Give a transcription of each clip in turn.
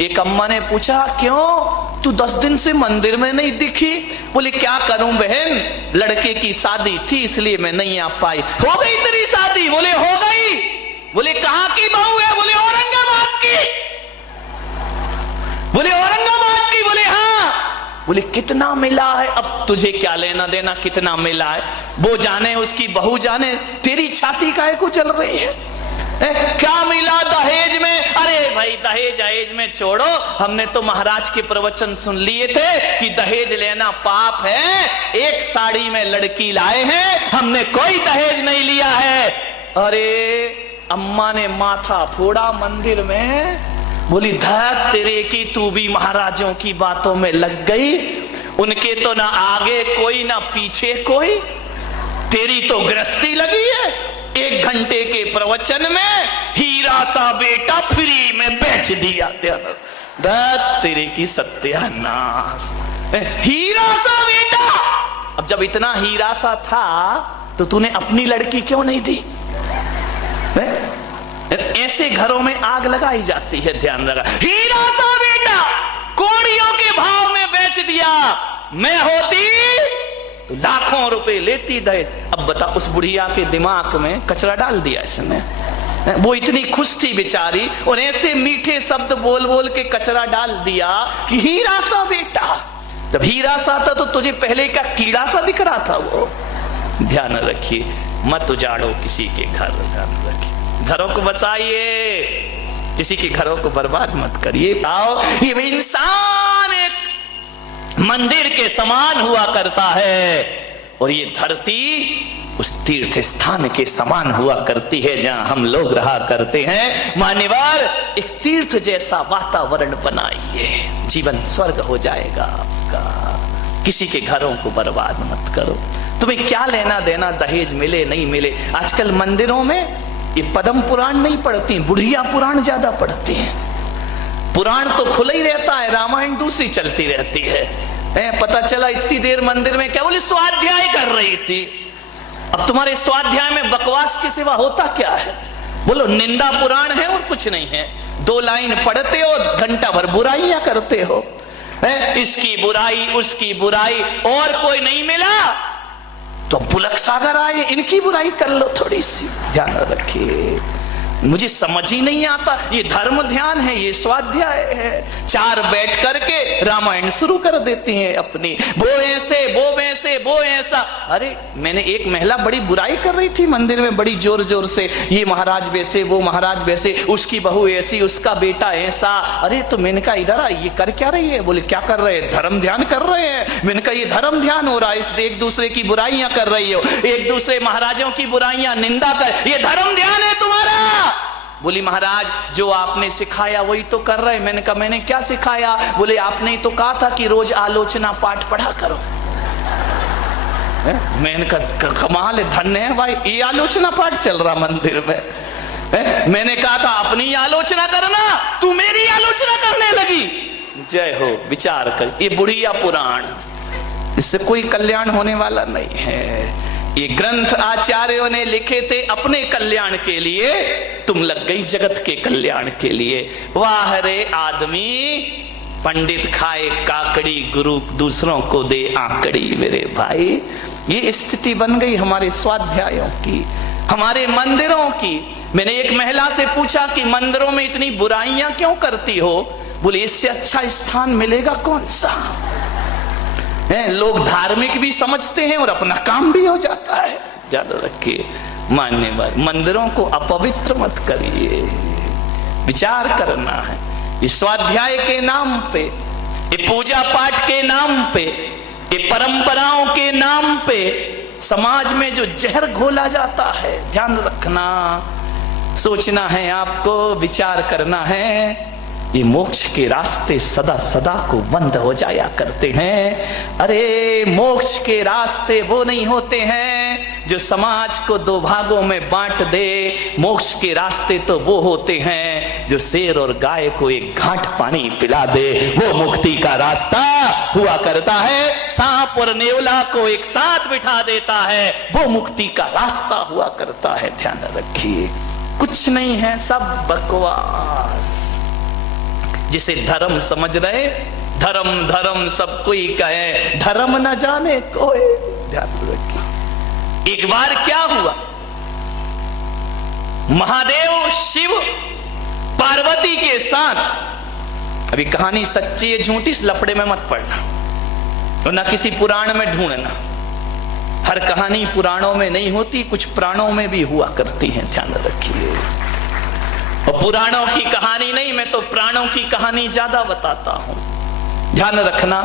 एक अम्मा ने पूछा, क्यों तू 10 दिन से मंदिर में नहीं दिखी? बोले क्या करूं बहन, लड़के की शादी थी इसलिए मैं नहीं आ पाई। हो गई तेरी शादी? बोले हो गई। बोले कहां की बहू है? बोले औरंगाबाद की। बोले औरंगाबाद की? बोले हाँ। बोले कितना मिला है? अब तुझे क्या लेना देना कितना मिला है, वो जाने उसकी बहू जाने, तेरी छाती काहे को चल रही है? क्या मिला दहेज में? अरे भाई दहेज अहेज में छोड़ो, हमने तो महाराज के प्रवचन सुन लिए थे कि दहेज लेना पाप है। एक साड़ी में लड़की लाए हैं, हमने कोई दहेज नहीं लिया है। अरे अम्मा ने माथा फोड़ा मंदिर में। बोली धत तेरे की, तू भी महाराजों की बातों में लग गई। उनके तो ना आगे कोई ना पीछे कोई, तेरी तो गृहस्थी लगी है। 1 घंटे के प्रवचन में हीरा सा बेटा फ्री में बेच दिया। धत तेरे की सत्यानाश, हीरा सा बेटा। अब जब इतना हीरा सा था तो तूने अपनी लड़की क्यों नहीं दी? ऐसे घरों में आग लगाई जाती है, ध्यान लगा। हीरा सा बेटा कौड़ियों के भाव में बेच दिया। मैं होती तो लाखों रुपए लेती दहेज। अब बता, उस बुढ़िया के दिमाग में कचरा डाल दिया इसने। वो इतनी खुश थी बेचारी, और ऐसे मीठे शब्द बोल बोल के कचरा डाल दिया कि हीरा सा बेटा। जब हीरा सा था तो तुझे पहले का कीड़ा सा दिख रहा था वो। ध्यान रखिए, मत उजाड़ो किसी के घर। ध्यान रखिए, घरों को बसाइए, किसी के घरों को बर्बाद मत करिए। आओ, ये इंसान एक मंदिर के समान हुआ करता है, और ये धरती उस तीर्थ स्थान के समान हुआ करती है जहां हम लोग रहा करते हैं। मान्यवर, एक तीर्थ जैसा वातावरण बनाइए, जीवन स्वर्ग हो जाएगा आपका। किसी के घरों को बर्बाद मत करो। तुम्हें क्या लेना देना दहेज मिले नहीं मिले। आजकल मंदिरों में ये पद्म पुराण नहीं पढ़ती, बुढ़िया पुराण ज्यादा पढ़ती हैं। पुराण तो खुला ही रहता है, रामायण दूसरी चलती रहती है। पता चला इतनी देर मंदिर में क्या? बोले स्वाध्याय कर रही थी। अब तुम्हारे स्वाध्याय में बकवास के सिवा होता क्या है? बोलो निंदा पुराण है और कुछ नहीं है। 2 लाइन पढ़ते हो, घंटा भर बुराइयां करते हो। इसकी बुराई उसकी बुराई, और कोई नहीं मिला तो बुलक सागर आए, इनकी बुराई कर लो थोड़ी सी। ध्यान रखिए, मुझे समझ ही नहीं आता। ये धर्म ध्यान है, ये स्वाध्याय है। 4 बैठ करके रामायण शुरू कर देती हैं अपनी, वो ऐसे वो वैसे वो ऐसा। अरे मैंने एक महिला बड़ी बुराई कर रही थी मंदिर में बड़ी जोर जोर से, ये महाराज वैसे वो महाराज वैसे, उसकी बहू ऐसी उसका बेटा ऐसा। अरे तो मैंने कहा इधर आ, ये कर क्या रही है? बोले क्या कर रहे हैं? धर्म ध्यान कर रहे हैं। मैंने कहा ये धर्म ध्यान हो रहा है, एक दूसरे की बुराइयां कर रही हो, एक दूसरे महाराजों की बुराइयां निंदा कर, ये धर्म ध्यान है तुम्हारा? बोली महाराज जो आपने सिखाया वही तो कर रहे। मैंने कहा मैंने क्या सिखाया? बोले आपने तो कहा था कि रोज आलोचना पाठ पढ़ा करो। मैंने कहा कमाल है, धन्य है भाई, ये आलोचना पाठ चल रहा मंदिर में। मैंने कहा था अपनी आलोचना करना, तू मेरी आलोचना करने लगी। जय हो, विचार कर। ये बुढ़िया पुराण, इससे कोई कल्याण होने वाला नहीं है। ये ग्रंथ आचार्यों ने लिखे थे अपने कल्याण के लिए, तुम लग गई जगत के कल्याण के लिए। वाह रे आदमी, पंडित खाए काकड़ी, गुरु दूसरों को दे आकड़ी। मेरे भाई, ये स्थिति बन गई हमारे स्वाध्यायों की, हमारे मंदिरों की। मैंने एक महिला से पूछा कि मंदिरों में इतनी बुराइयां क्यों करती हो? बोले इससे अच्छा स्थान मिलेगा कौन सा? लोग धार्मिक भी समझते हैं और अपना काम भी हो जाता है। ज्यादा रखिए, मान्यवर, मंदिरों को अपवित्र मत करिए। विचार करना है, ये स्वाध्याय के नाम पे, ये पूजा पाठ के नाम पे, ये परंपराओं के नाम पे समाज में जो जहर घोला जाता है, ध्यान रखना, सोचना है आपको, विचार करना है। ये मोक्ष के रास्ते सदा सदा को बंद हो जाया करते हैं। अरे मोक्ष के रास्ते वो नहीं होते हैं जो समाज को 2 भागों में बांट दे। मोक्ष के रास्ते तो वो होते हैं जो शेर और गाय को एक घाट पानी पिला दे, वो मुक्ति का रास्ता हुआ करता है। सांप और नेवला को एक साथ बिठा देता है, वो मुक्ति का रास्ता हुआ करता है। ध्यान रखिए, कुछ नहीं है, सब बकवास। जिसे धर्म समझ रहे, धर्म धर्म सब कोई कहे, धर्म न जाने कोई। ध्यान रखिए। एक बार क्या हुआ, महादेव शिव पार्वती के साथ, अभी कहानी सच्ची है झूठी, इस लफड़े में मत पड़ना और ना किसी पुराण में ढूंढना। हर कहानी पुराणों में नहीं होती, कुछ पुराणों में भी हुआ करती है, ध्यान रखिए। और पुराणों की कहानी नहीं, मैं तो प्राणों की कहानी ज्यादा बताता हूं, ध्यान रखना।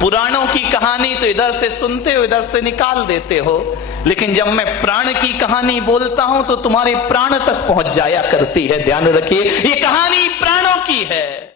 पुराणों की कहानी तो इधर से सुनते हो, इधर से निकाल देते हो, लेकिन जब मैं प्राण की कहानी बोलता हूं तो तुम्हारे प्राण तक पहुंच जाया करती है, ध्यान रखिए। ये कहानी प्राणों की है।